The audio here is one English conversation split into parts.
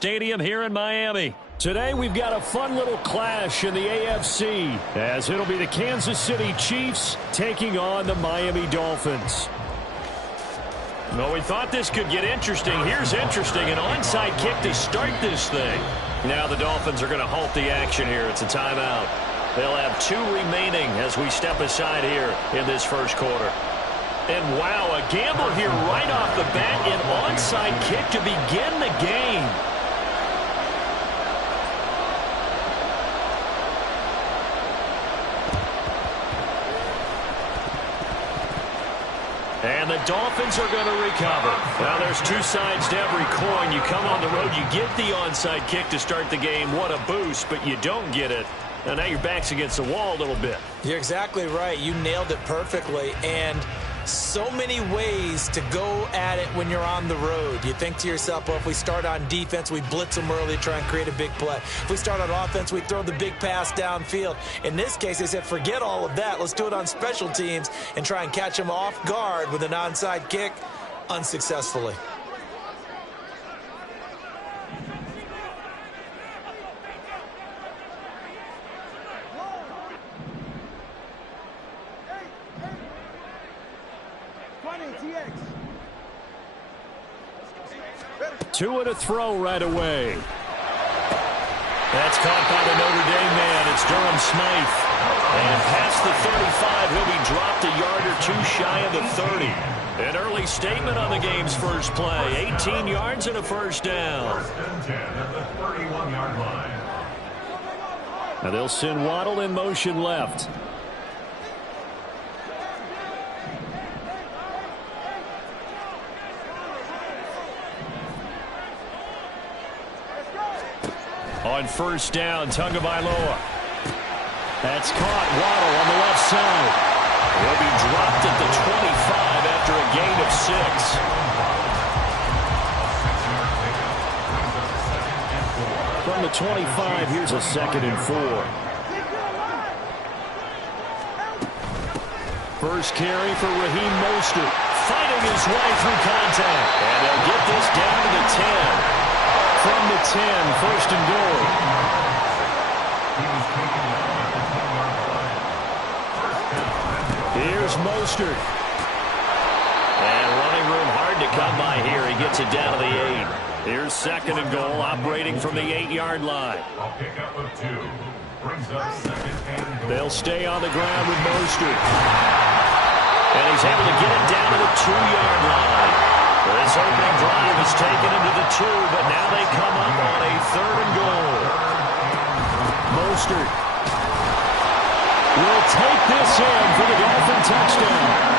Stadium here in Miami. Today we've got a fun little clash in the AFC, as it'll be the Kansas City Chiefs taking on the Miami Dolphins. Well, we thought this could get interesting. Here's interesting. An onside kick to start this thing. Now the Dolphins are going to halt the action here. It's a timeout. They'll have 2 remaining as we step aside here in this first quarter. And wow, a gamble here right off the bat. An onside kick to begin the game. And the Dolphins are going to recover. Well, there's 2 sides to every coin. You come on the road, you get the onside kick to start the game. What a boost, but you don't get it. And now your back's against the wall a little bit. You're exactly right. You nailed it perfectly. And so many ways to go at it when you're on the road. You think to yourself, well, if we start on defense, we blitz them early, try and create a big play. If we start on offense, we throw the big pass downfield. In this case, they said, forget all of that. Let's do it on special teams and try and catch them off guard with an onside kick unsuccessfully. Two to throw right away. That's caught by the Notre Dame man. It's Durham Smythe. And past the 35, he'll be dropped a yard or 2 shy of the 30. An early statement on the game's first play. 18 yards and a first down. First and 10 at the 31-yard line. Now they'll send Waddle in motion left. On first down, Tagovailoa. That's caught. Waddle on the left side. He'll be dropped at the 25 after a gain of 6. From the 25, here's a 2nd and 4. First carry for Raheem Mostert. Fighting his way through contact. And they'll get this down to the 10. From the 10, first and goal. Here's Mostert. And running room hard to come by here. He gets it down to the 8. Here's 2nd and goal, operating from the 8-yard line. A pickup of 2. Brings up 2nd and goal. They'll stay on the ground with Mostert. And he's able to get it down to the 2-yard line. This opening drive has taken him to the 2, but now they come up on a 3rd and goal. Mostert will take this in for the Dolphin touchdown.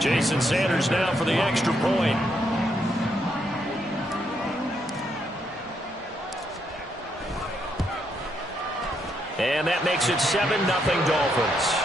Jason Sanders now for the extra point. And that makes it 7-0 Dolphins.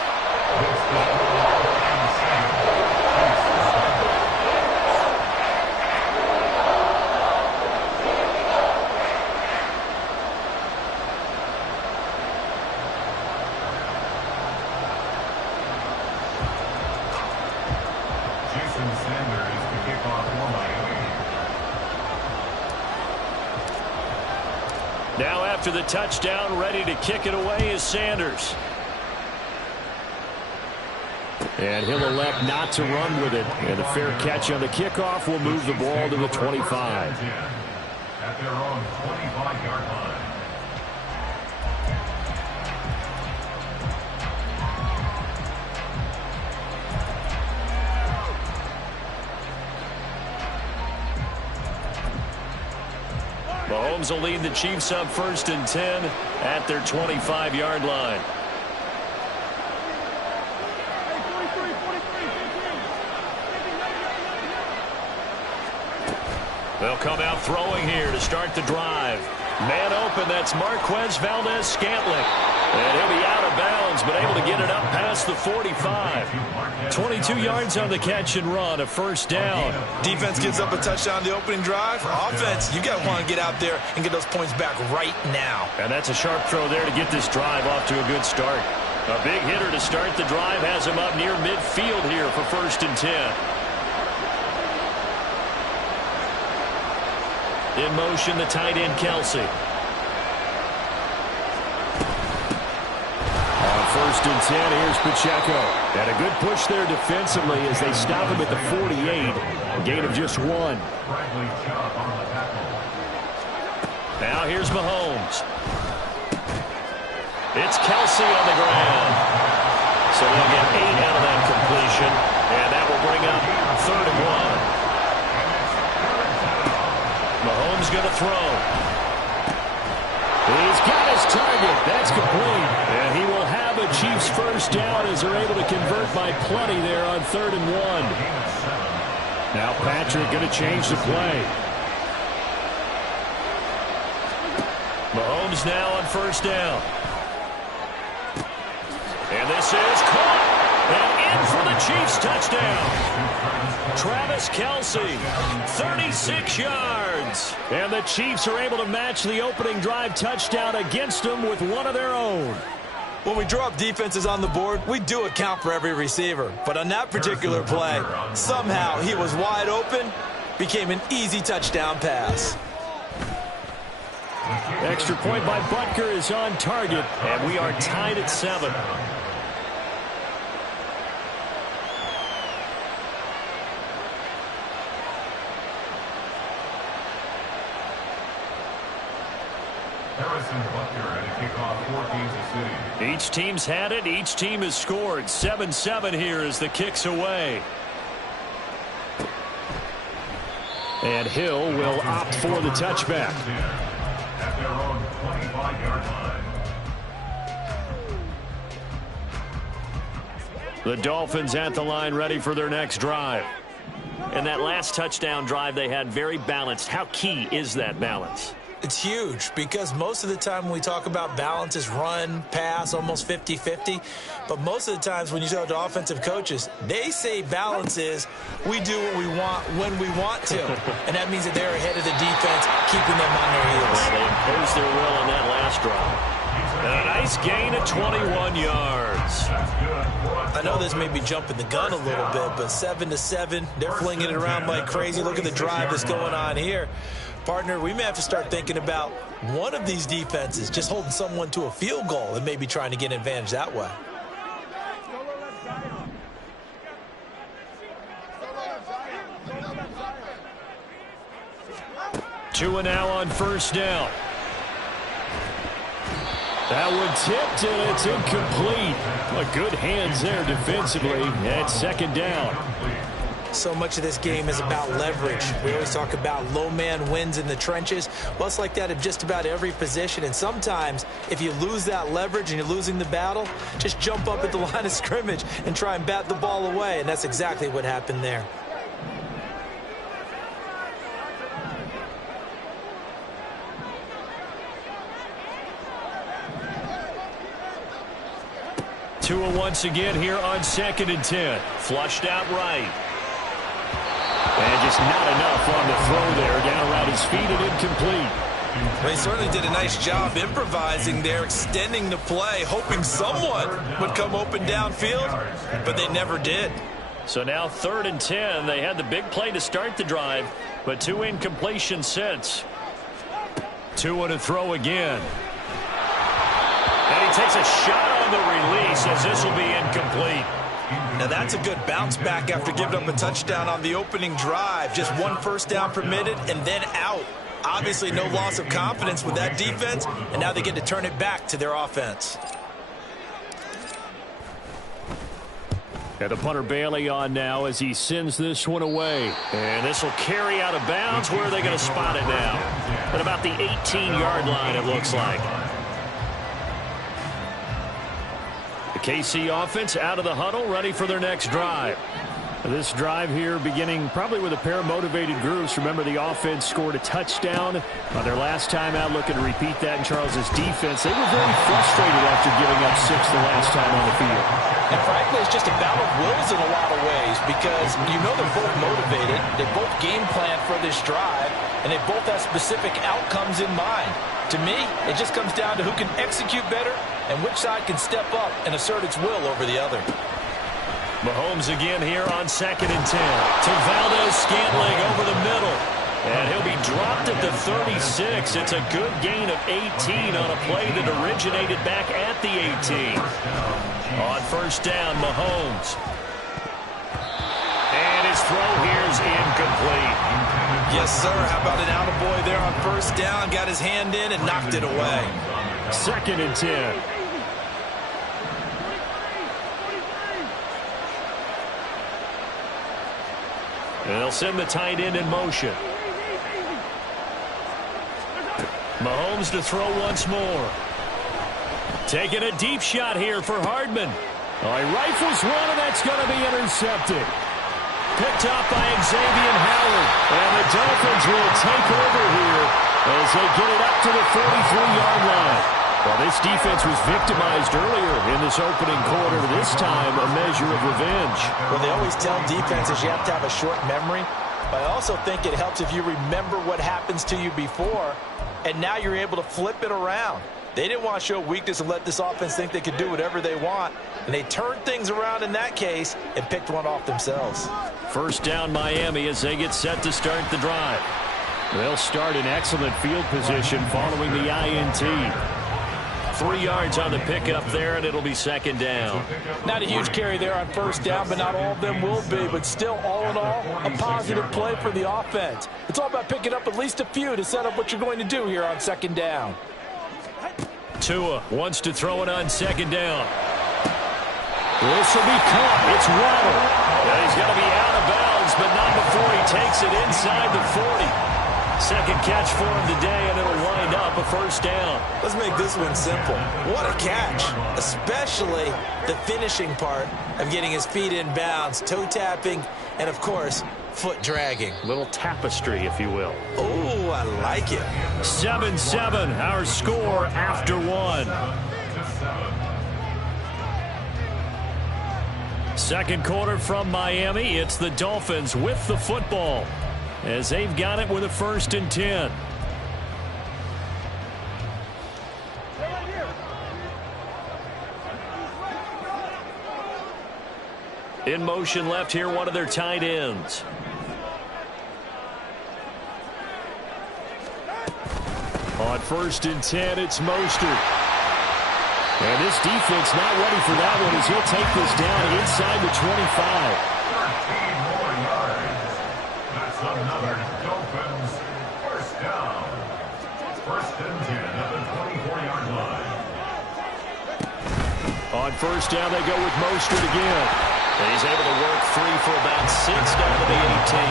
Now after the touchdown, ready to kick it away is Sanders. And he'll elect not to run with it. And a fair catch on the kickoff will move the ball to the 25. At their own 25-yard line. Mahomes will lead the Chiefs up 1st and 10 at their 25-yard line. They'll come out throwing here to start the drive. Man open, that's Marquez Valdez-Scantling. And he'll be out of bounds, but able to get it up past the 45. 22 yards on the catch and run, a first down. Defense gives up a touchdown the opening drive. Offense, you got to want to get out there and get those points back right now. And that's a sharp throw there to get this drive off to a good start. A big hitter to start the drive has him up near midfield here for 1st and 10. In motion, the tight end, Kelsey. On 1st and 10, here's Pacheco. And a good push there defensively as they stop him at the 48. A gain of just 1. Now here's Mahomes. It's Kelsey on the ground. So they'll get 8 out of that completion. And that will bring up 3rd and 1. Mahomes going to throw. He's got his target. That's complete. And he will have a Chiefs first down as they're able to convert by plenty there on 3rd and 1. Now Patrick going to change the play. Mahomes now on 1st down. And this is caught. And in for the Chiefs touchdown. Travis Kelsey, 36 yards. And the Chiefs are able to match the opening drive touchdown against them with one of their own. When we draw up defenses on the board, we do account for every receiver. But on that particular play, somehow he was wide open, became an easy touchdown pass. Extra point by Butker is on target, and we are tied at 7. Each team's had it. Each team has scored. 7-7 here as the kick's away. And Hill will opt for the touchback. At their own 25-yard line. The Dolphins at the line ready for their next drive. And that last touchdown drive they had very balanced. How key is that balance? It's huge because most of the time when we talk about balance is run, pass, almost 50-50. But most of the times when you talk to offensive coaches, they say balance is we do what we want when we want to. And that means that they're ahead of the defense, keeping them on their heels. Well, they imposed their will on that last drive. And a nice gain of 21 yards. I know this may be jumping the gun a little bit, but 7-7, they're flinging it around like crazy. Look at the drive that's going on here. Partner, we may have to start thinking about one of these defenses just holding someone to a field goal and maybe trying to get an advantage that way. Tua now on 1st down. That one tipped, and it's incomplete. But good hands there defensively at 2nd down. So much of this game is about leverage. We always talk about low man wins in the trenches. Well, it's like that in just about every position. And sometimes, if you lose that leverage and you're losing the battle, just jump up at the line of scrimmage and try and bat the ball away. And that's exactly what happened there. Tua once again here on 2nd and 10. Flushed out right. And just not enough on the throw there. Down around his feet and incomplete. Well, he certainly did a nice job improvising there, extending the play, hoping someone would come open downfield, but they never did. So now 3rd and 10. They had the big play to start the drive, but 2 incompletions since. Tua to throw again. And he takes a shot on the release as this will be incomplete. Now that's a good bounce back after giving up a touchdown on the opening drive. Just 1 first down permitted and then out. Obviously no loss of confidence with that defense, and now they get to turn it back to their offense. And the punter Bailey on now as he sends this one away. And this will carry out of bounds. Where are they going to spot it now? At about the 18-yard line, it looks like. The KC offense out of the huddle, ready for their next drive. This drive here beginning probably with a pair of motivated groups. Remember, the offense scored a touchdown on their last time out, looking to repeat that in Charles's defense. They were very frustrated after giving up 6 the last time on the field. And frankly, it's just a battle of wills in a lot of ways because you know they're both motivated. They both game plan for this drive, and they both have specific outcomes in mind. To me, it just comes down to who can execute better and which side can step up and assert its will over the other. Mahomes again here on 2nd and 10. To Valdez-Scantling over the middle. And he'll be dropped at the 36. It's a good gain of 18 on a play that originated back at the 18. On 1st down, Mahomes. And his throw here's incomplete. Yes, sir. How about an attaboy there on 1st down? Got his hand in and knocked it away. 2nd and 10. And they'll send the tight end in motion. Mahomes to throw once more. Taking a deep shot here for Hardman. Oh, he rifles one, and that's going to be intercepted. Picked up by Xavier Howard. And the Dolphins will take over here as they get it up to the 43-yard line. Well, this defense was victimized earlier in this opening quarter. This time, a measure of revenge. Well, they always tell defenses you have to have a short memory. But I also think it helps if you remember what happens to you before, and now you're able to flip it around. They didn't want to show weakness and let this offense think they could do whatever they want. And they turned things around in that case and picked one off themselves. 1st down, Miami, as they get set to start the drive. They'll start in excellent field position following the INT. 3 yards on the pickup there, and it'll be 2nd down. Not a huge carry there on 1st down, but not all of them will be. But still, all in all, a positive play for the offense. It's all about picking up at least a few to set up what you're going to do here on 2nd down. Tua wants to throw it on 2nd down. This will be caught. It's Waddle. And he's going to be out of bounds, but not before he takes it inside the 40. 2nd catch for him today, and it'll wind up a 1st down. Let's make this one simple. What a catch, especially the finishing part of getting his feet in bounds, toe tapping, and, of course, foot dragging. Little tapestry, if you will. Oh, I like it. 7-7, our score after 1. 2nd quarter from Miami. It's the Dolphins with the football, as they've got it with a 1st and 10. In motion left here, one of their tight ends. On 1st and 10, it's Mostert. And this defense not ready for that one as he'll take this down inside the 25. 13 more yards. That's another Dolphins 1st down. 1st and 10 at the 24-yard line. On 1st down, they go with Mostert again. And he's able to work free for about 6 down to the 18.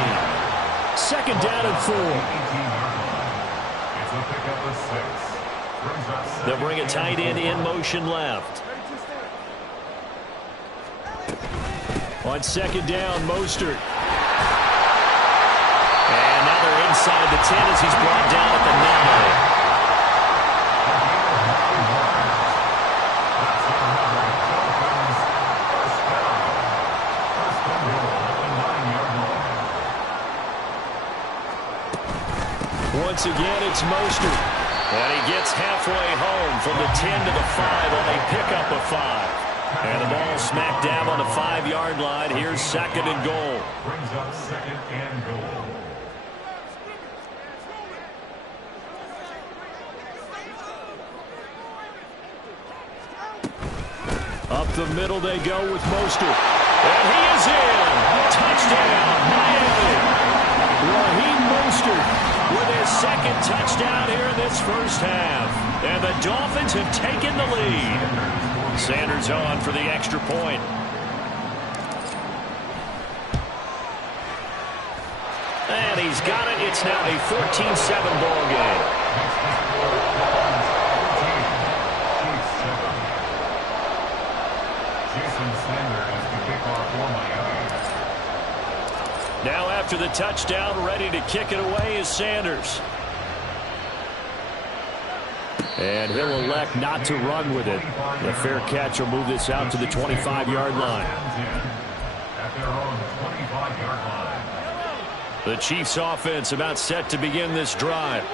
2nd down and 4. 18-yard line. It's a pickup of 6. They'll bring a tight end in motion left. On 2nd down, Mostert. And now they're inside the 10 as he's brought down at the 9. Once again, it's Mostert. And he gets halfway home from the 10 to the 5 on a pickup of 5. And the ball smack dab on the 5-yard line. Here's 2nd and goal. Brings up 2nd and goal. Up the middle they go with Mostert. And he is in. Touchdown, Miami. Raheem Mostert with his 2nd touchdown here in this 1st half. And the Dolphins have taken the lead. Sanders on for the extra point. And he's got it. It's now a 14-7 ball game. touchdown, ready to kick it away is Sanders. And he'll elect not to run with it. The fair catch will move this out to the 25-yard line. At their own 25-yard line. The Chiefs offense about set to begin this drive.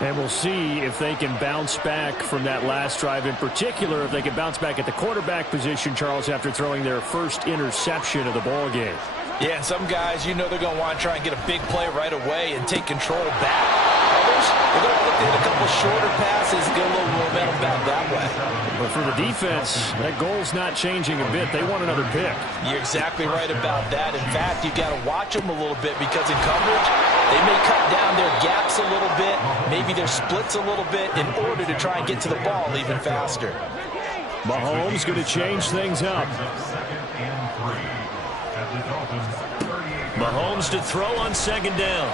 And we'll see if they can bounce back from that last drive. In particular, if they can bounce back at the quarterback position, Charles, after throwing their first interception of the ball game. Yeah, and some guys, you know they're going to want to try and get a big play right away and take control back. Others, they're going to look at a couple shorter passes, get a little momentum back that way. But for the defense, that goal's not changing a bit. They want another pick. You're exactly right about that. In fact, you've got to watch them a little bit because in coverage, they may cut down their gaps a little bit, maybe their splits a little bit in order to try and get to the ball even faster. Mahomes going to change things up. Mahomes to throw on second down.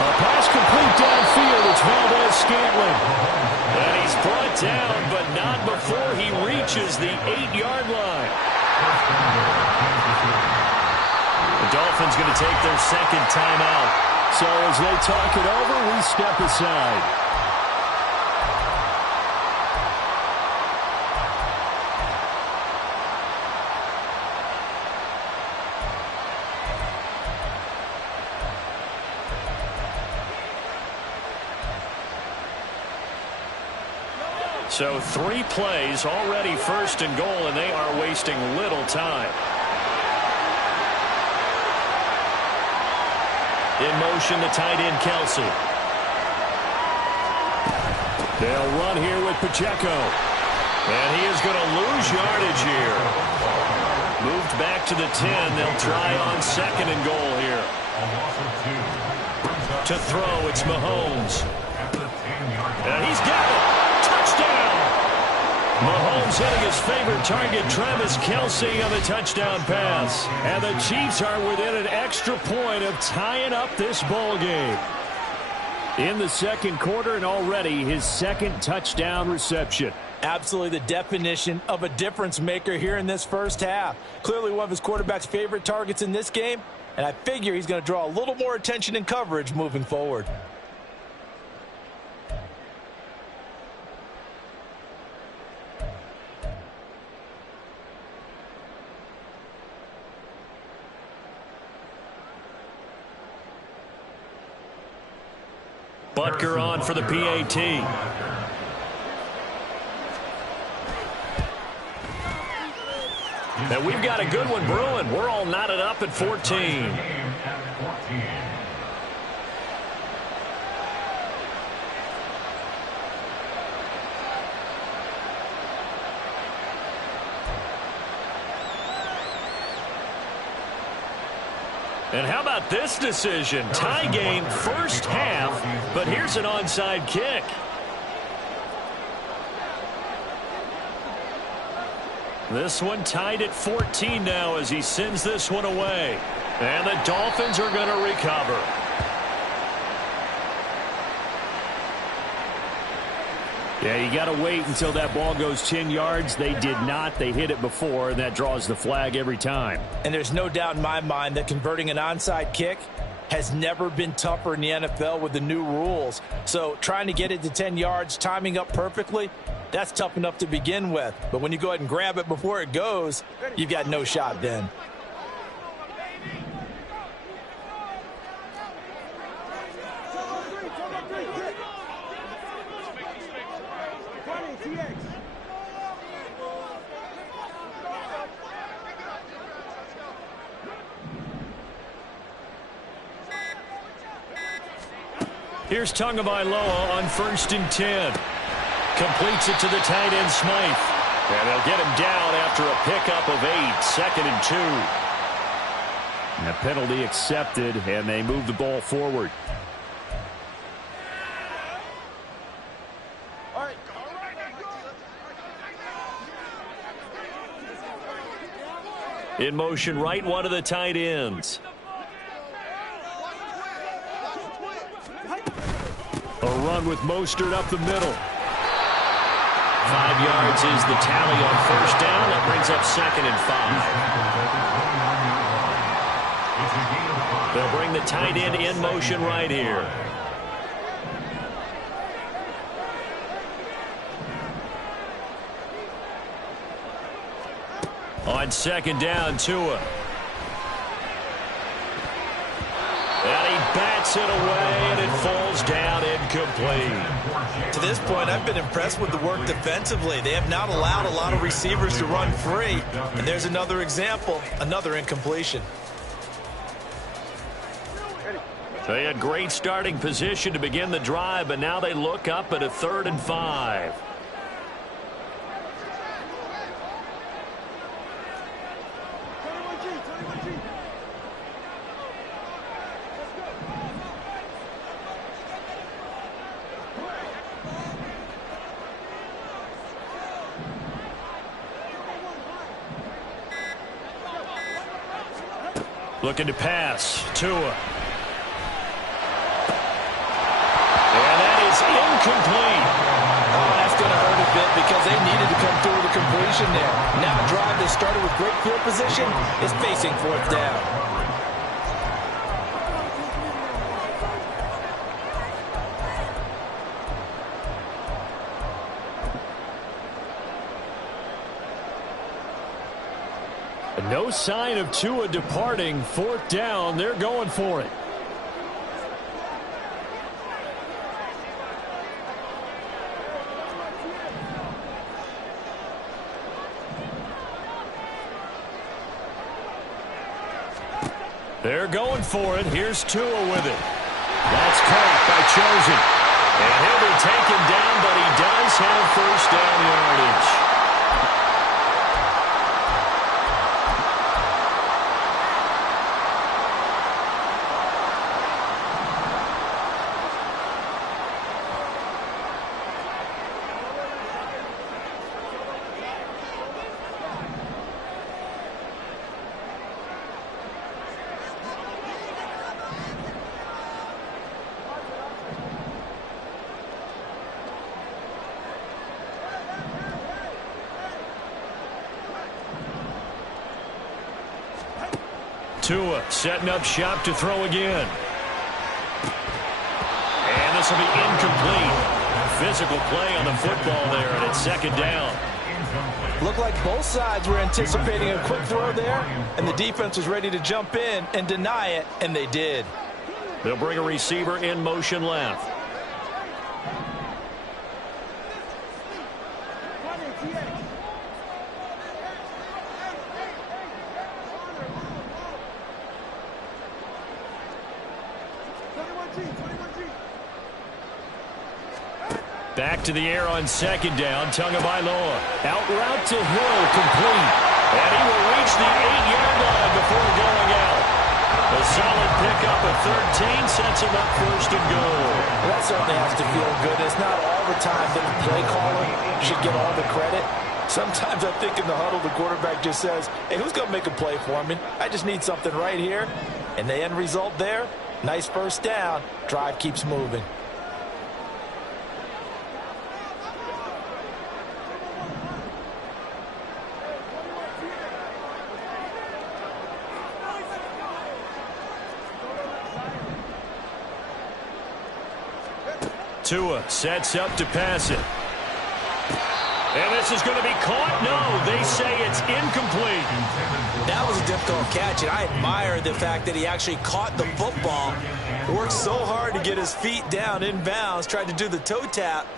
A pass complete downfield. It's Valdez-Scantling. And he's brought down, but not before he reaches the 8-yard line. The Dolphins going to take their second timeout. So as they talk it over, we step aside. So 3 plays, already first and goal, and they are wasting little time. In motion, the tight end, Kelsey. They'll run here with Pacheco. And he is going to lose yardage here. Moved back to the 10. They'll try on second and goal here. To throw, it's Mahomes. And he's got it. Touchdown! Mahomes hitting his favorite target, Travis Kelce, on the touchdown pass. And the Chiefs are within an extra point of tying up this ball game. In the second quarter, and already his second touchdown reception. Absolutely the definition of a difference maker here in this first half. Clearly one of his quarterback's favorite targets in this game, and I figure he's going to draw a little more attention and coverage moving forward. Butker on for the PAT. And we've got a good one brewing. We're all knotted up at 14. And how about this decision? Tie game first half, but here's an onside kick. This one tied at 14 now as he sends this one away. And the Dolphins are going to recover. Yeah, you got to wait until that ball goes 10 yards. They did not. They hit it before, and that draws the flag every time. And there's no doubt in my mind that converting an onside kick has never been tougher in the NFL with the new rules. So trying to get it to 10 yards, timing up perfectly, that's tough enough to begin with. But when you go ahead and grab it before it goes, you've got no shot then. Here's Tagovailoa on 1st and 10. Completes it to the tight end, Smythe. And they'll get him down after a pickup of 8. 2nd and 2. And a penalty accepted, and they move the ball forward. In motion, right one of the tight ends. A run with Mostert up the middle. 5 yards is the tally on first down. That brings up 2nd and 5. They'll bring the tight end in motion right here. On second down, Tua. And he bats it away, and it falls down incomplete. To this point, I've been impressed with the work defensively. They have not allowed a lot of receivers to run free. And there's another example, another incompletion. They had great starting position to begin the drive, but now they look up at a 3rd and 5. Looking to pass. Tua. And that is incomplete. Oh, that's going to hurt a bit because they needed to come through with a completion there. Now a drive that started with great field position is facing 4th down. No sign of Tua departing. 4th down. They're going for it. They're going for it. Here's Tua with it. That's caught by Chosen. And he'll be taken down, but he does have 1st down yardage. Tua setting up shop to throw again. And this will be incomplete. Physical play on the football there, and it's 2nd down. Looked like both sides were anticipating a quick throw there, and the defense was ready to jump in and deny it, and they did. They'll bring a receiver in motion left. Back to the air on 2nd down. Tagovailoa. Out route to Hill, complete. And he will reach the 8-yard line before going out. A solid pickup of 13 sets him up 1st and goal. That certainly has to feel good. It's not all the time that the play caller should get all the credit. Sometimes I think in the huddle, the quarterback just says, hey, who's going to make a play for me? I just need something right here. And the end result there, nice 1st down. Drive keeps moving. Tua sets up to pass it. And this is going to be caught. No, they say it's incomplete. That was a difficult catch, and I admire the fact that he actually caught the football. Worked so hard to get his feet down inbounds, tried to do the toe tap.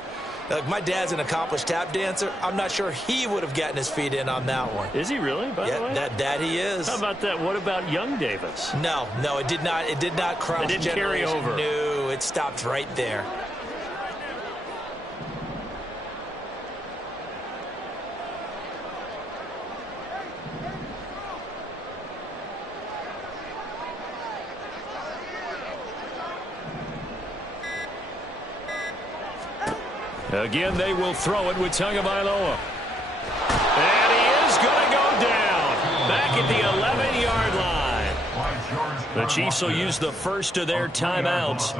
Like, my dad's an accomplished tap dancer. I'm not sure he would have gotten his feet in on that one. Is he really, by the way? That he is. How about that? What about young Davis? No, it did not. It did not cross. It didn't carry over. No, it stopped right there. Again, they will throw it with Tagovailoa. And he is going to go down. Back at the 11-yard line. The Chiefs will use the first of their timeouts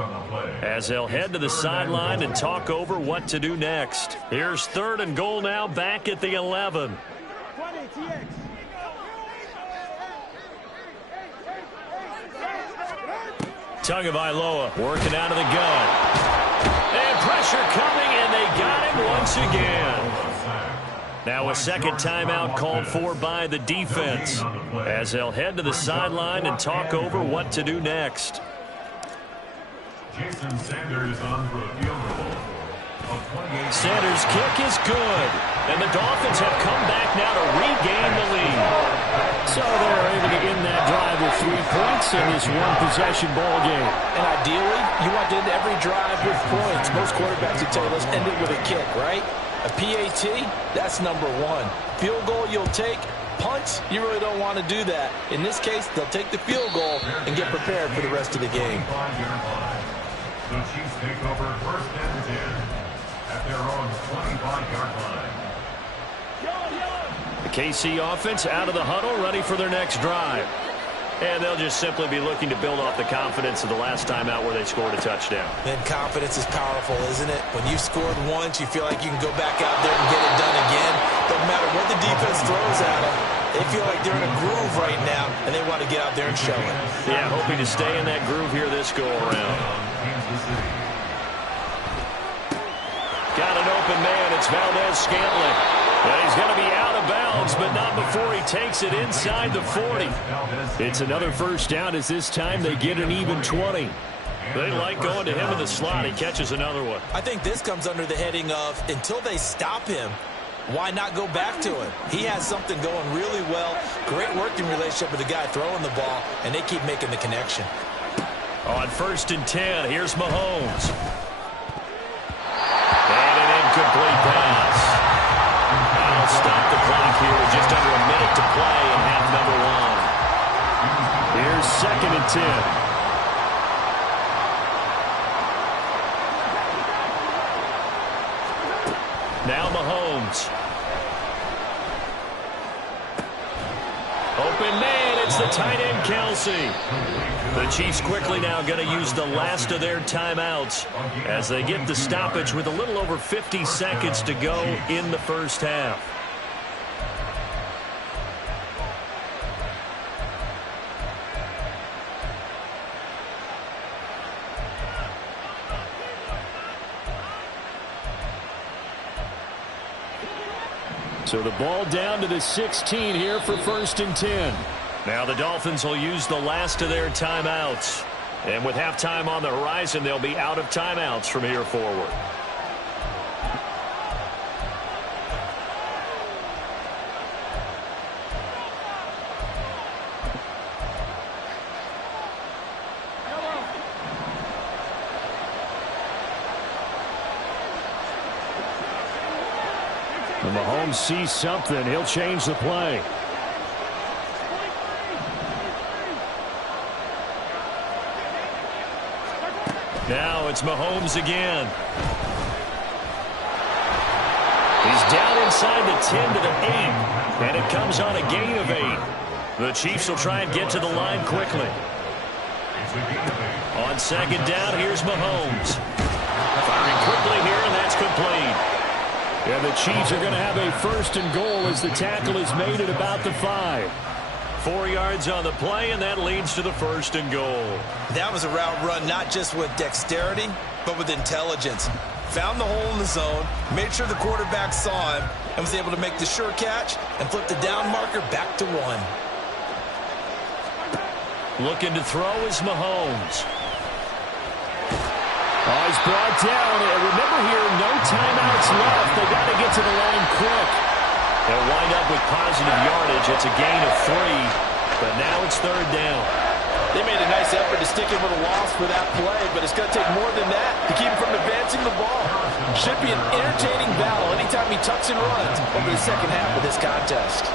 as they'll head to the sideline and talk over what to do next. Here's 3rd and goal now, back at the 11. Tagovailoa working out of the gun. And pressure coming, and they got him once again. Now a second timeout called for by the defense as they'll head to the sideline and talk over what to do next. Jason Sanders on for a field goal. Sanders' kick is good, and the Dolphins have come back now to regain the lead. So they're able to end that drive with 3 points in this one-possession ball game. And ideally, you want to end every drive with points. Most quarterbacks would tell you, let's end it with a kick, right? A PAT, that's number one. Field goal you'll take. Punts, you really don't want to do that. In this case, they'll take the field goal and get prepared for the rest of the game. The Chiefs take over first and 10 at their own 25-yard line. The KC offense out of the huddle, ready for their next drive. And they'll just simply be looking to build off the confidence of the last time out where they scored a touchdown. And confidence is powerful, isn't it? When you've scored once, you feel like you can go back out there and get it done again. Doesn't matter what the defense throws at them. They feel like they're in a groove right now, and they want to get out there and show it. Yeah, hoping to stay in that groove here this go-around. Got an open man. It's Valdez-Scantling. And he's going to be out of bounds, but not before he takes it inside the 40. It's another first down as this time they get an even 20. They like going to him in the slot. He catches another one. I think this comes under the heading of until they stop him, why not go back to him? He has something going really well. Great working relationship with the guy throwing the ball, and they keep making the connection. On 1st and 10, here's Mahomes. And an incomplete pass. I'll stop the clock here with just under a minute to play in half number 1. Here's 2nd and 10. Now Mahomes. Open man, it's the tight end Kelsey. The Chiefs quickly now going to use the last of their timeouts as they get the stoppage with a little over 50 seconds to go in the first half. So the ball down to the 16 here for 1st and 10. Now the Dolphins will use the last of their timeouts. And with halftime on the horizon, they'll be out of timeouts from here forward. When Mahomes sees something, he'll change the play. Now it's Mahomes again. He's down inside the 10 to the 8, and it comes on a gain of 8. The Chiefs will try and get to the line quickly. On 2nd down, here's Mahomes. Firing quickly here, and that's complete. And the Chiefs are going to have a 1st and goal as the tackle is made at about the 5. 4 yards on the play, and that leads to the 1st and goal. That was a route run not just with dexterity, but with intelligence. Found the hole in the zone, made sure the quarterback saw him, and was able to make the sure catch and flip the down marker back to 1. Looking to throw is Mahomes. Oh, he's brought down. And remember here, no timeouts left. They got to get to the line quick. They'll wind up with positive yardage. It's a gain of 3, but now it's 3rd down. They made a nice effort to stick him with a loss for that play, but it's going to take more than that to keep him from advancing the ball. Should be an entertaining battle anytime he tucks and runs over the second half of this contest.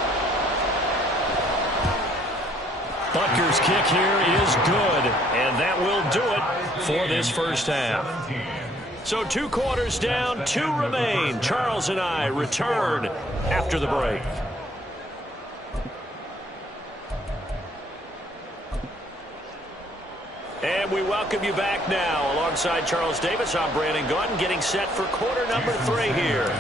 Butker's kick here is good, and that will do it for this first half. So 2 quarters down, 2 remain. Charles and I return after the break. And we welcome you back now. Alongside Charles Davis, I'm Brandon Gaunt, getting set for quarter number 3 here.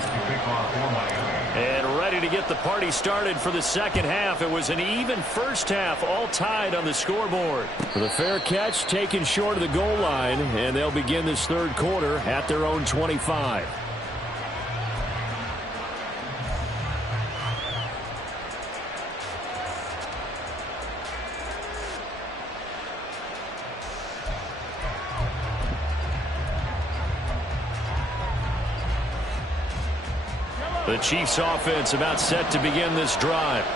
And ready to get the party started for the second half. It was an even first half, all tied on the scoreboard. For the fair catch, taken short of the goal line, and they'll begin this third quarter at their own 25. The Chiefs offense about set to begin this drive.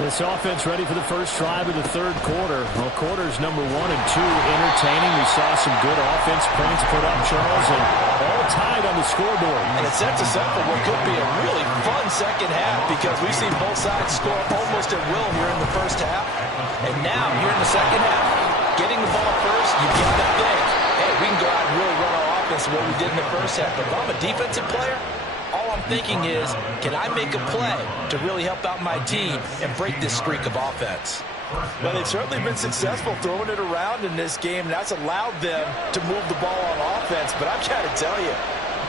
This offense ready for the first drive of the third quarter. Well, quarters number 1 and 2 entertaining. We saw some good offense points put up, Charles, and all tied on the scoreboard. And it sets us up for what could be a really fun second half because we've seen both sides score almost at will here in the first half. And now, here in the second half, getting the ball first, you've got to think, hey, we can go out and really run our offense the way we did in the first half. But if I'm a defensive player, all I'm thinking is, can I make a play to really help out my team and break this streak of offense? Well, they've certainly been successful throwing it around in this game, and that's allowed them to move the ball on offense. But I've got to tell you,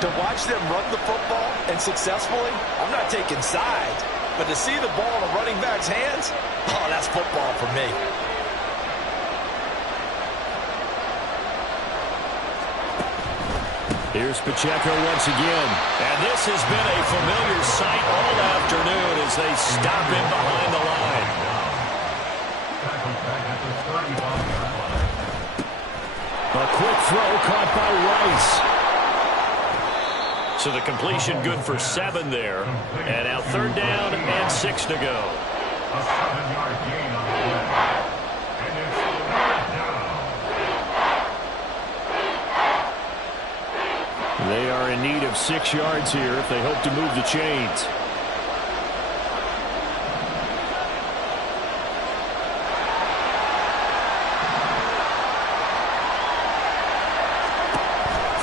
to watch them run the football and successfully, I'm not taking sides, but to see the ball in a running back's hands, oh, that's football for me. Here's Pacheco once again. And this has been a familiar sight all afternoon as they stop him behind the line. A quick throw caught by Rice. So the completion good for 7 there. And now third down and 6 to go. A 7-yard gain on the play. And it's third down. They are in need of 6 yards here if they hope to move the chains.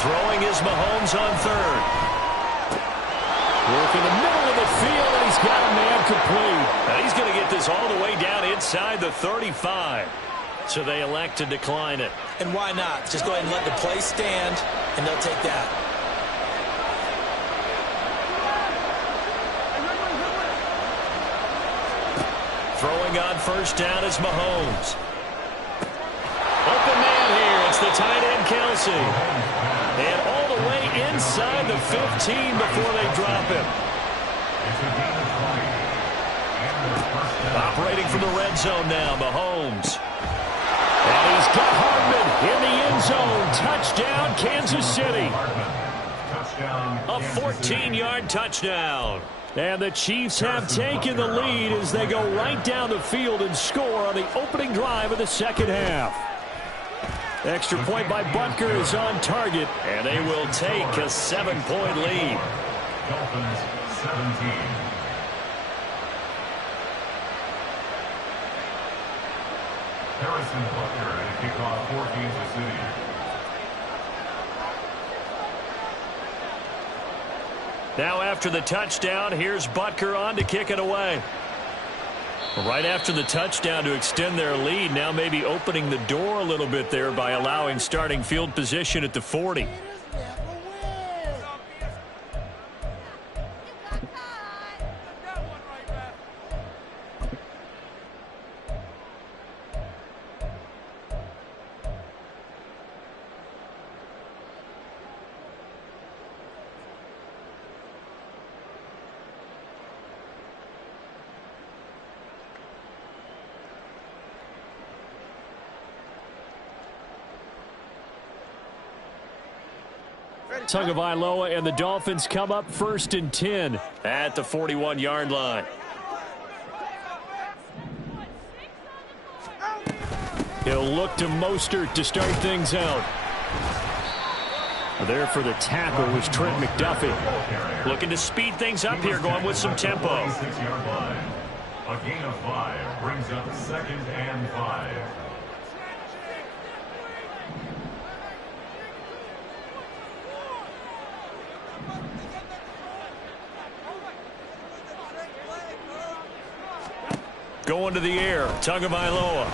Throwing is Mahomes on third. Work in the middle of the field, and he's got a man complete. Now he's going to get this all the way down inside the 35. So they elect to decline it. And why not? Just go ahead and let the play stand, and they'll take that. Throwing on first down is Mahomes. Open man here. It's the tight end, Kelsey. And all the way inside the 15 before they drop him. Operating from the red zone now, Mahomes. And he's got Hardman in the end zone. Touchdown, Kansas City. A 14-yard touchdown. And the Chiefs have taken the lead as they go right down the field and score on the opening drive of the second half. Extra point by Butker is on target, and they will take a 7-point lead. Dolphins 17. Harrison Butker at a kickoff for Kansas City. Now after the touchdown, here's Butker on to kick it away. Right after the touchdown to extend their lead, now maybe opening the door a little bit there by allowing starting field position at the 40. Tagovailoa and the Dolphins come up 1st and 10 at the 41-yard line. He'll look to Mostert to start things out. There for the tackle was Trent McDuffie. Looking to speed things up here, going with some tempo. 6-yard line. A gain of 5 brings up 2nd and 5. Going to the air, Tagovailoa.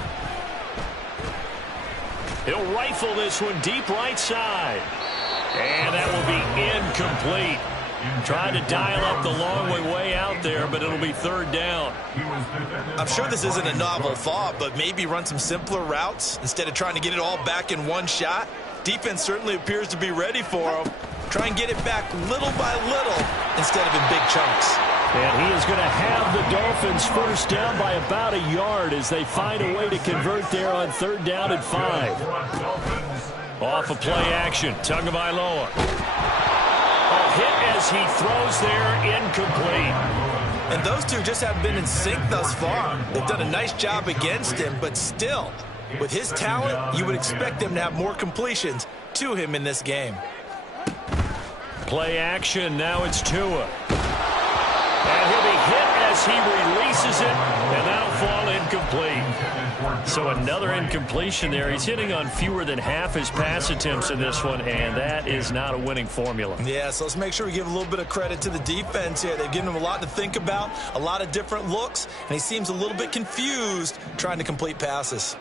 He'll rifle this one deep right side. And that will be incomplete. Trying to dial up the long way out there, but it'll be third down. I'm sure this isn't a novel thought, but maybe run some simpler routes instead of trying to get it all back in one shot. Defense certainly appears to be ready for them. Try and get it back little by little instead of in big chunks. And he is going to have the Dolphins first down by about a yard as they find a way to convert there on third down and 5. Off of play action, Tagovailoa. A hit as he throws there, incomplete. And those two just haven't been in sync thus far. They've done a nice job against him, but still, with his talent, you would expect them to have more completions to him in this game. Play action, now it's Tua. And he'll be hit as he releases it, and that'll fall incomplete. So another incompletion there. He's hitting on fewer than half his pass attempts in this one, and that is not a winning formula. Yeah, so let's make sure we give a little bit of credit to the defense here. They've given him a lot to think about, a lot of different looks, and he seems a little bit confused trying to complete passes.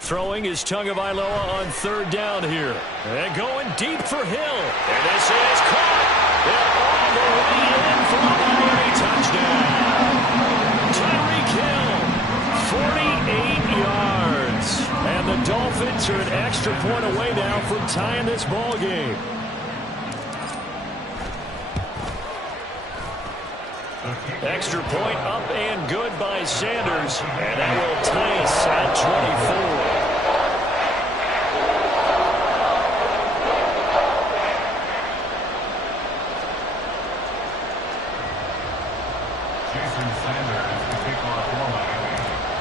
Throwing is Tagovailoa on third down here. And going deep for Hill. And this is caught. And all the way in for a Miami touchdown. Tyreek Hill, 48 yards. And the Dolphins are an extra point away now from tying this ball game. Extra point up and good by Sanders. And that will tie us at 24.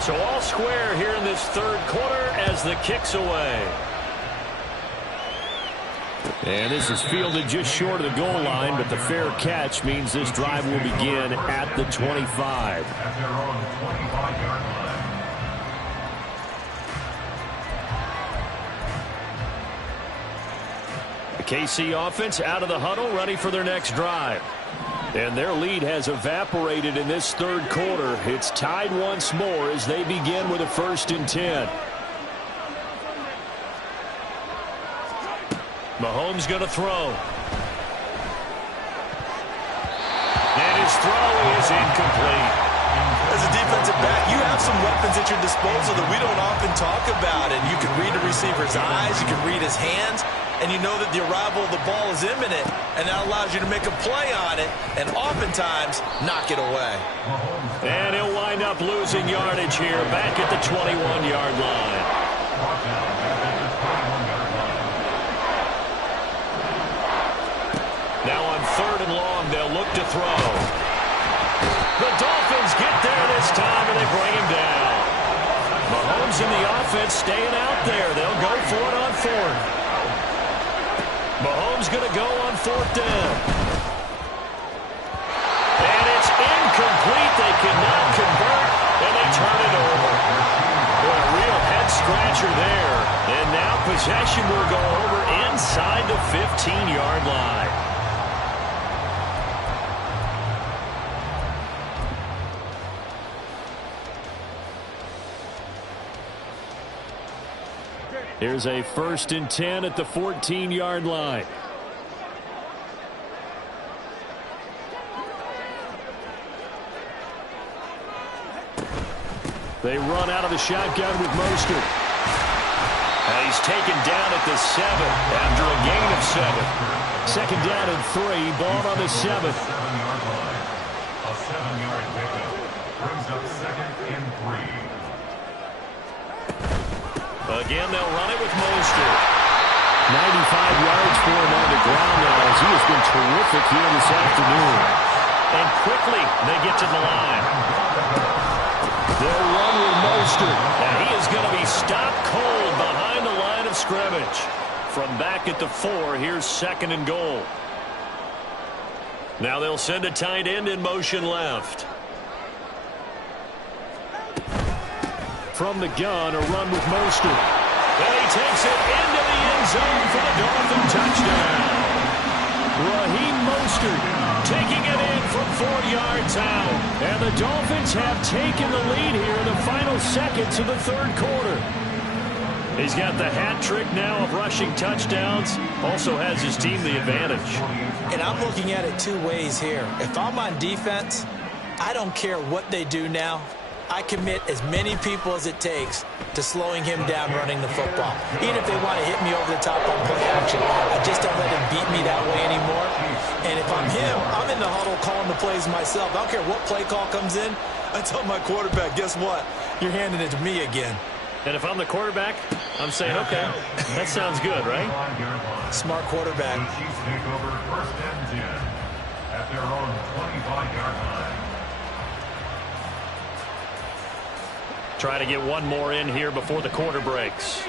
So all square here in this third quarter as the kick's away. And this is fielded just short of the goal line, but the fair catch means this drive will begin at the 25. At their own 25-yard line. The KC offense out of the huddle, ready for their next drive. And their lead has evaporated in this third quarter. It's tied once more as they begin with a 1st and 10. Mahomes going to throw. And his throw is incomplete. As a defensive back, you have some weapons at your disposal that we don't often talk about. And you can read the receiver's eyes, you can read his hands, and you know that the arrival of the ball is imminent, and that allows you to make a play on it and oftentimes knock it away. And he'll wind up losing yardage here back at the 21-yard line. Now on third and long, they'll look to throw. The Dolphins get there this time, and they bring him down. Mahomes and the offense staying out there. They'll go for it on fourth. Mahomes going to go on fourth down. And it's incomplete. They cannot convert, and they turn it over. Boy, a real head-scratcher there. And now possession will go over inside the 15-yard line. Here's a 1st and 10 at the 14-yard line. They run out of the shotgun with Mostert. And he's taken down at the 7 after a gain of 7. 2nd down and 3, ball on the 7. 7-yard line. A 7-yard pickup brings up 2nd and 3. Again, they'll run it with Mostert. 95 yards for him on the ground now as he has been terrific here this afternoon. And quickly they get to the line. They'll run with Mostert. And he is going to be stopped cold behind the line of scrimmage. From back at the 4, here's 2nd and goal. Now they'll send a tight end in motion left. From the gun, a run with Mostert. And he takes it into the end zone for the Dolphin touchdown. Raheem Mostert taking it in from 4 yards out. And the Dolphins have taken the lead here in the final seconds of the third quarter. He's got the hat trick now of rushing touchdowns. Also has his team the advantage. And I'm looking at it two ways here. If I'm on defense, I don't care what they do now. I commit as many people as it takes to slowing him down running the football. Even if they want to hit me over the top on play action, I just don't let him beat me that way anymore. And if I'm him, I'm in the huddle calling the plays myself. I don't care what play call comes in. I tell my quarterback, guess what? You're handing it to me again. And if I'm the quarterback, I'm saying, okay, that sounds good, right? Smart quarterback. The Chiefs take over first and 10 at their own 25-yard line. Try to get one more in here before the quarter breaks.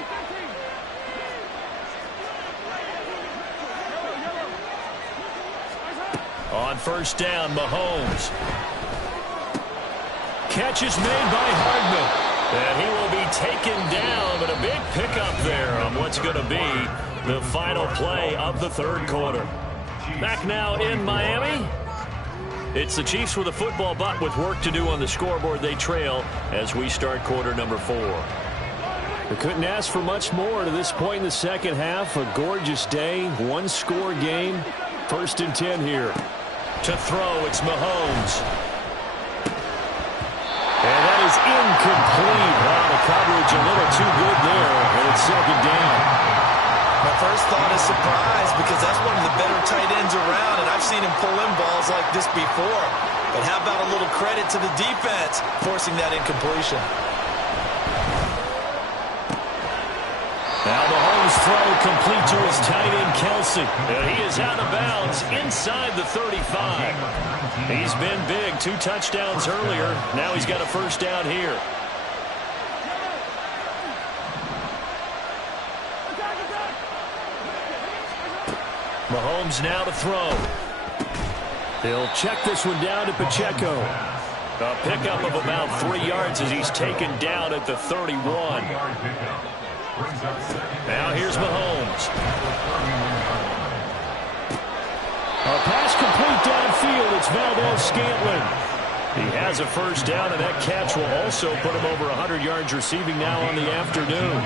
On first down, Mahomes. Catch is made by Hardman. And he will be taken down, but a big pickup there on what's going to be the final play of the third quarter. Back now in Miami. It's the Chiefs with a football, but with work to do on the scoreboard. They trail as we start quarter number 4. We couldn't ask for much more to this point in the second half. A gorgeous day, one-score game. First and 10 here. To throw, it's Mahomes. And that is incomplete. Wow, the coverage a little too good there, and it's second down. My first thought is surprise because that's one of the better tight ends around, and I've seen him pull in balls like this before. But how about a little credit to the defense forcing that incompletion? Now Mahomes' throw complete to his tight end, Kelsey. And he is out of bounds inside the 35. He's been big. 2 touchdowns earlier. Now he's got a first down here. Mahomes now to throw. He'll check this one down to Pacheco. A pickup of about 3 yards as he's taken down at the 31. Now here's Mahomes. A pass complete downfield. It's Valdez-Scantling. He has a first down, and that catch will also put him over 100 yards receiving now on the afternoon.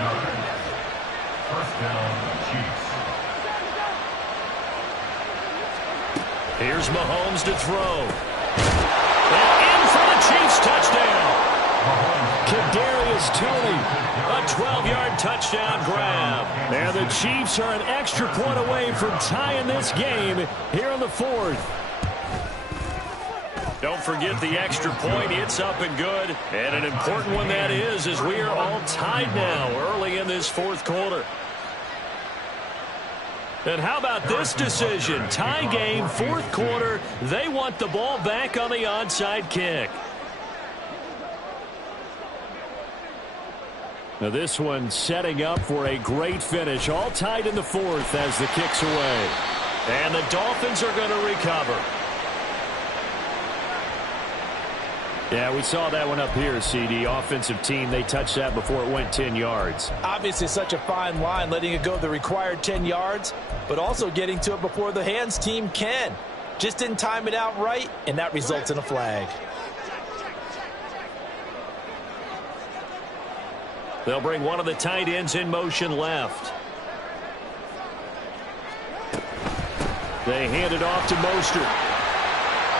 First down, Chiefs. Here's Mahomes to throw. And in for the Chiefs touchdown. Kadarius Toney, a 12-yard touchdown grab. And the Chiefs are an extra point away from tying this game here in the 4th. Don't forget the extra point. It's up and good. And an important one that is, as we are all tied now early in this 4th quarter. And how about this decision? Tie game, 4th quarter. They want the ball back on the onside kick. Now this one setting up for a great finish. All tied in the 4th as the kick's away. And the Dolphins are going to recover. Yeah, we saw that one up here, CD. Offensive team, they touched that before it went 10 yards. Obviously such a fine line, letting it go the required 10 yards, but also getting to it before the hands team can. Just didn't time it out right, and that results in a flag. They'll bring one of the tight ends in motion left. They hand it off to Mostert.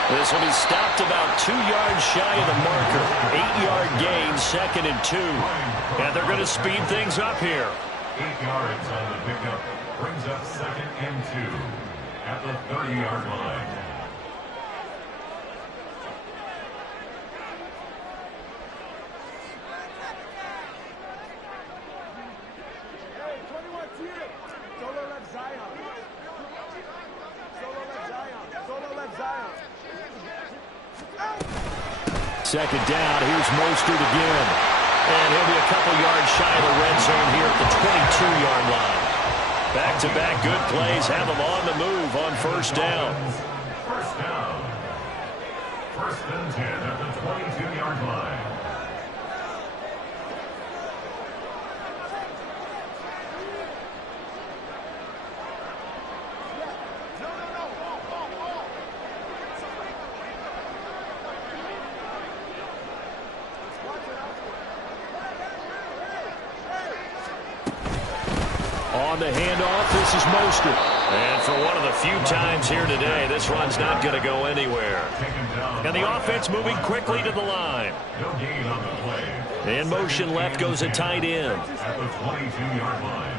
This will be stopped about 2 yards shy of the marker. 8-yard gain, 2nd and 2. And they're going to speed things up here. 8 yards on the pickup. Brings up 2nd and 2 at the 30-yard line. Second down, here's Mostert again. And he'll be a couple yards shy of the red zone here at the 22-yard line. Back-to-back good plays have them on the move on first down. First down. First and 10 at the 22-yard line. on the handoff. This is Mostert. And for one of the few times here today, this run's not going to go anywhere. And the offense moving quickly to the line. No gain on the play. In motion left goes a tight end. At the 22-yard line.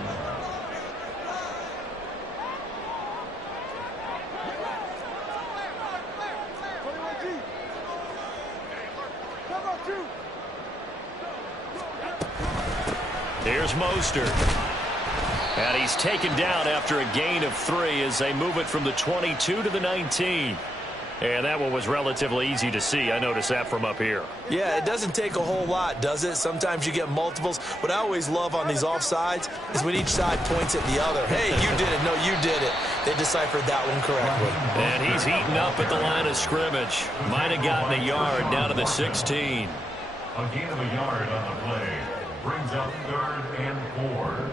Here's Mostert. And he's taken down after a gain of 3 as they move it from the 22 to the 19. And that one was relatively easy to see. I noticed that from up here. Yeah, it doesn't take a whole lot, does it? Sometimes you get multiples. What I always love on these offsides is when each side points at the other. Hey, you did it. No, you did it. They deciphered that one correctly. And he's heating up at the line of scrimmage. Might have gotten a yard down to the 16. A gain of a yard on the play. Brings up 3rd and 4.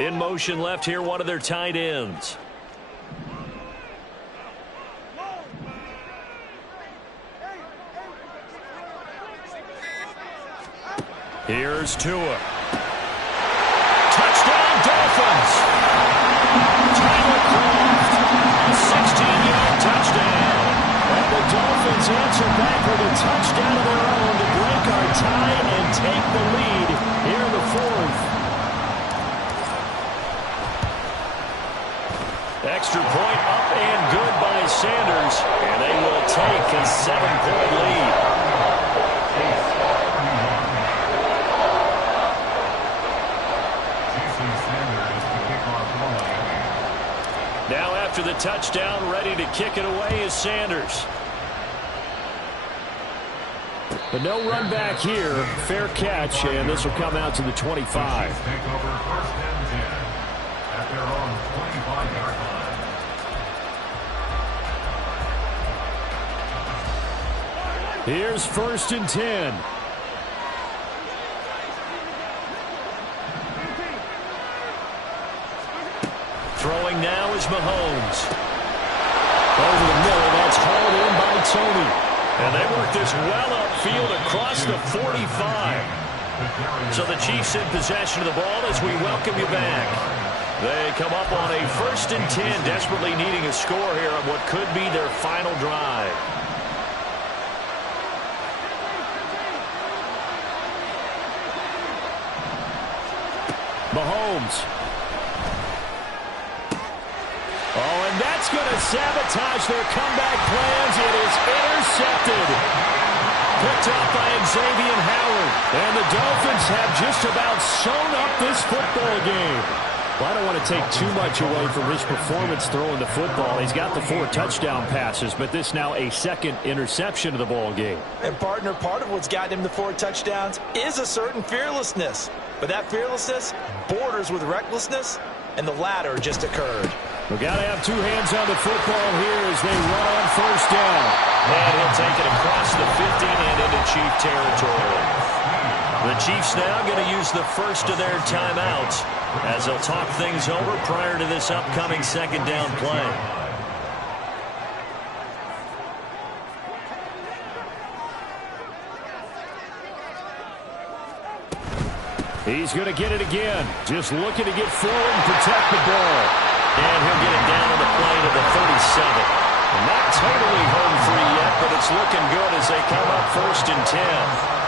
In motion left here, one of their tight ends. Here's Tua. Touchdown, Dolphins! Tyler Croft, a 16-yard touchdown. And the Dolphins answer back with a touchdown of their own to break our tie and take the lead here in the 4th. Extra point up and good by Sanders, and they will take a 7-point lead. Now after the touchdown, ready to kick it away is Sanders. But no run back here. Fair catch, and this will come out to the 25. Take over 1st and 10 at their own 25-yard line. Here's 1st and 10. Throwing now is Mahomes. Over the middle, that's hauled in by Tony. And they work this well upfield across the 45. So the Chiefs in possession of the ball as we welcome you back. They come up on a 1st and 10, desperately needing a score here on what could be their final drive. Mahomes. Oh, and that's going to sabotage their comeback plans. It is intercepted. Picked up by Xavier Howard. And the Dolphins have just about sewn up this football game. Well, I don't want to take too much away from his performance throwing the football. He's got the 4 touchdown passes, but this now a 2nd interception of the ball game. And, partner, part of what's gotten him the 4 touchdowns is a certain fearlessness. But that fearlessness borders with recklessness, and the latter just occurred. We've got to have 2 hands on the football here as they run on 1st down. And he'll take it across the 50 and into Chief territory. The Chiefs now going to use the first of their timeouts as they'll talk things over prior to this upcoming 2nd down play. He's going to get it again. Just looking to get forward and protect the ball. And he'll get it down on the play to the 37. And not totally home free yet, but it's looking good as they come up 1st and 10.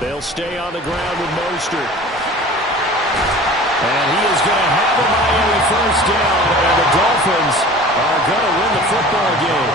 They'll stay on the ground with Mostert. And he is going to have a Miami 1st down, and the Dolphins are going to win the football game.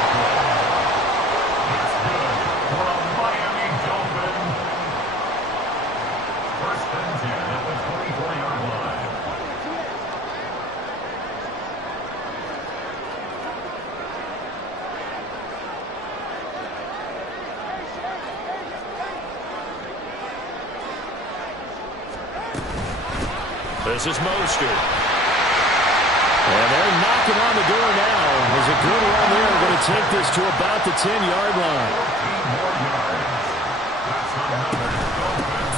This is Mostert. And they're knocking on the door now. There's a good run there. Going to take this to about the 10-yard line.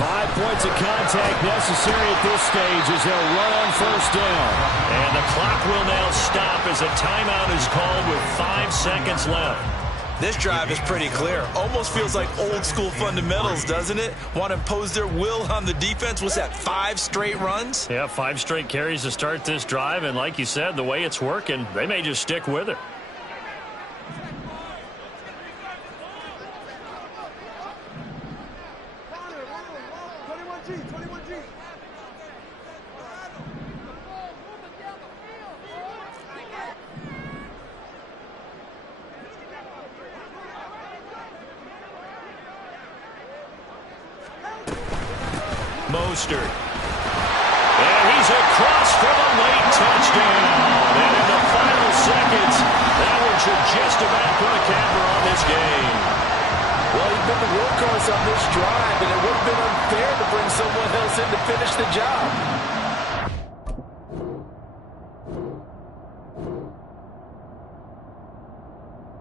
5 points of contact necessary at this stage as they'll run on first down. And the clock will now stop as a timeout is called with 5 seconds left. This drive is pretty clear. Almost feels like old school fundamentals, doesn't it? Want to impose their will on the defense. What's that, 5 straight runs? Yeah, 5 straight carries to start this drive. And like you said, the way it's working, they may just stick with it. Mostert. And he's across for the late touchdown. And in the final seconds, that one should just about put a capper on this game. Well, he's been the workhorse on this drive, and it would have been unfair to bring someone else in to finish the job.